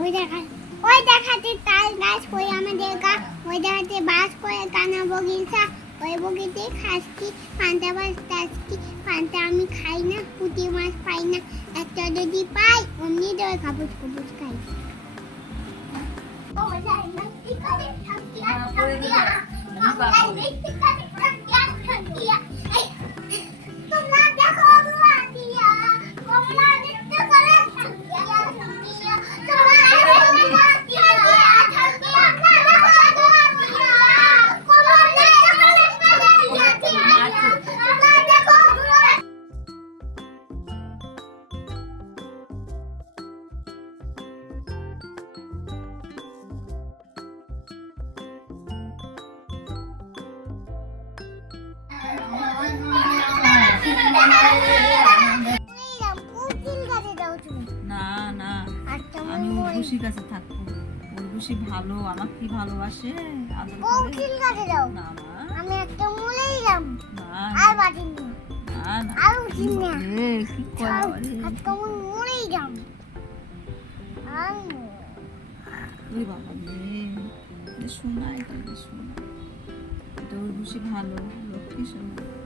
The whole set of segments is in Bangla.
ওই দেখা, ওই দেখাতে তাল গাছ কই আমাদের গা, ওই দেখাতে বাস করে কানা বগিচা ওই বগিতে খাসকি পান্তা মাছ টাসকি পান্তা আমি খাই না, পুঁটি মাছ পাই না, একটা যদি পাই, অমনি দই কাপুজ কাপুজ খাই। ও না না। আমি উর্বশীর কাছে থাকব। উর্বশী ভালো আমার কি ভালোবাসে? আদর করে? না আমি একটা মুলে দিলাম। না আর বাটি না না না। আর উঠি না। কি করে আজকে আমি মুলে দিলাম। আর ওরে বাবা রে। শোনা এটা শোনা। এটা উর্বশী ভালো লক্ষ্মী শোনা।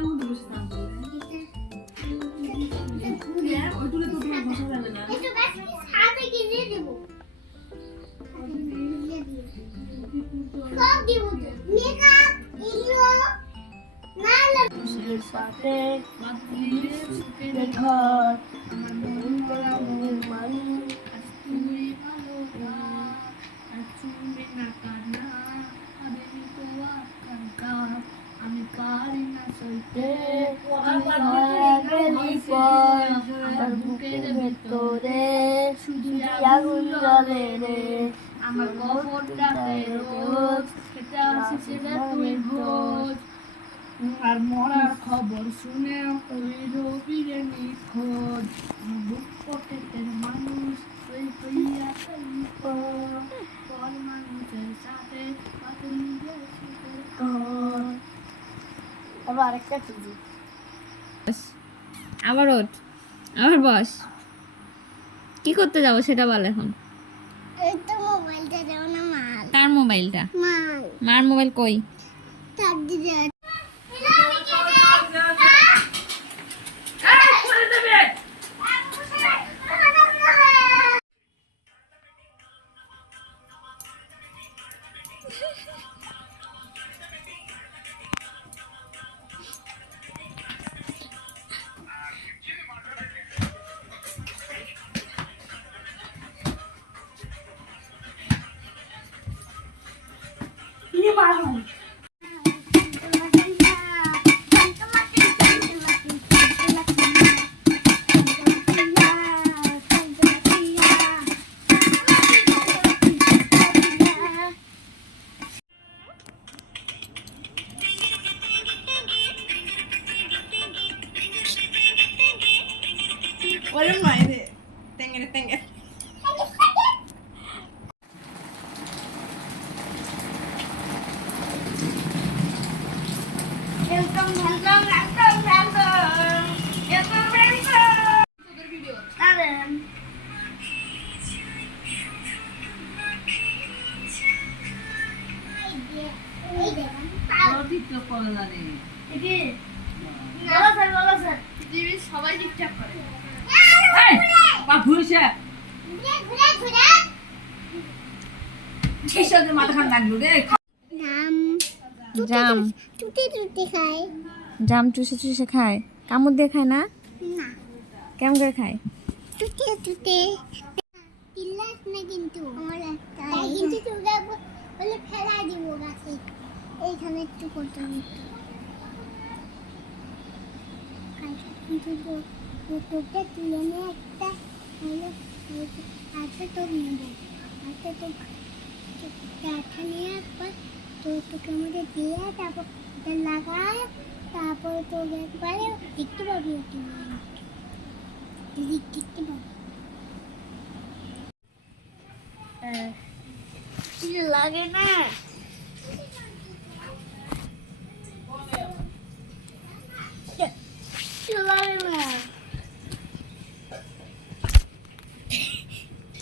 তুমি কার মধ্যে বসে থাকবে ওই তুলে তো তোমার বসা যাবে না একটু গাছ সাথে কিনে দেব সব দিব মেকআপ এগুলো না না খুশির সাথে মাতৃ ঘর আমার আমি পারি না সইতে আমি আমার বুকের ভেতরে শুধু আগুন জ্বলে রে। আমার কবরটাতে রোজ খেতে তুই ভোজ আর মরার খবর শুনে ওই রবিরে নিখোঁজ। বুক পকেটের মানুষ ওই পর মানুষের সাথে কত নিজের আবার আরেকটা খুঁজি আবার ওঠ। আবার বস। কি করতে যাব সেটা বল এখন। এই তো মোবাইলটা দাও না মাল। কার মোবাইলটা? মা মার মোবাইল কই? তার দিদি বলো স্যার বলো স্যার সবাই ঠিকঠাক করে। পা ঘুরছে। মাথা খান লাগল রে। নাম জাম। টুটি টুটি খায়। জাম চুষে চুষে খায়। কামড় দিয়ে খায় না? না। কেমন করে খায়? টুটি টুটি তিল্লাস না কিন্তু? আমার তাই কিন্তু তোমরা বলে ফেলা দিব গাছে। এই এখানে একটু করতে তোকে তুলে নিয়ে একটা আচ্ছা তো নেব আচ্ছা তো কাঠা নিয়ে একবার তো তোকে আমাকে দিয়ে তারপর ওটা লাগায় তারপর তোকে একবারে দেখতে পাবি ওটা দেখতে পাবি লাগে না লাগে না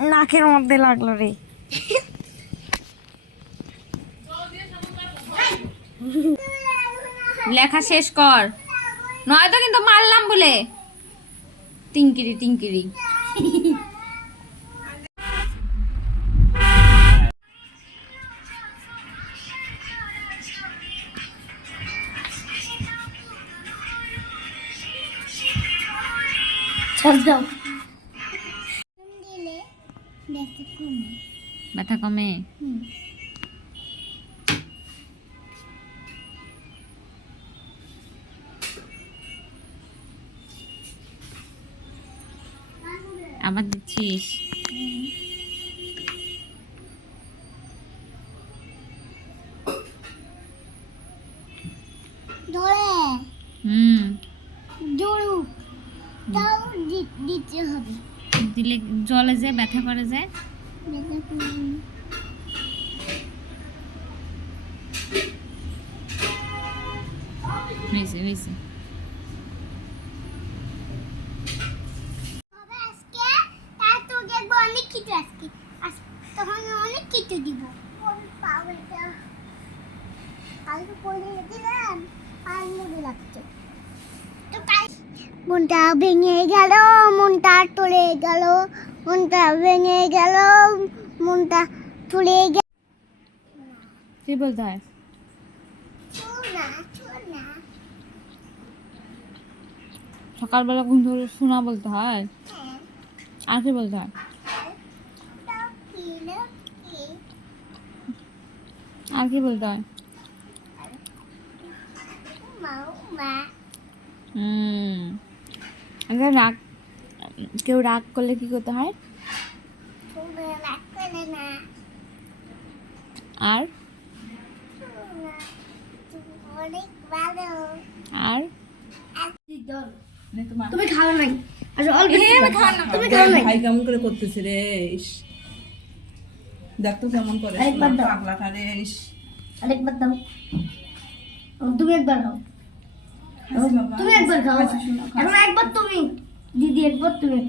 নাকের মধ্যে লাগল রে। লেখা শেষ কর। নয়তো কিন্তু মারলাম বলে। টিঙ্কিরি টিঙ্কিরি চল যাও ব্যথা কমে। আবার দিচ্ছিস ধরে হুম দৌড়ু তাও দি- দিতে হবে দিলে জলে যে ব্যথা করে যে। দেখতে হয়েছে। অনেক কিছু আজকে। আজ- তখন অনেক আর লাগছে। মনটা ভেঙে গেল মনটা টলে গেল মনটা ভেঙে গেল মনটা টলে গেল কি বলতে হয় সকালবেলা ঘুম ধরে শোনা বলতে হয়? আর কি বলতে হয়? আর কি বলতে হয়? হুম। রাগ কেউ রাগ করলে কি করতে হয়? তুমি রাগ করে না আর তুমি অনেক ভালো আর তুমি খাও নাই আর অল্প তুমি ভাই কেমন করে করতেছে রে? দেখ তো কেমন করে। আরেকবার দাও। আরেকবার দাও। তুমি একবার বাবা, তুমি একবার খাও এখন একবার তুমি দিদি একবার তুমি।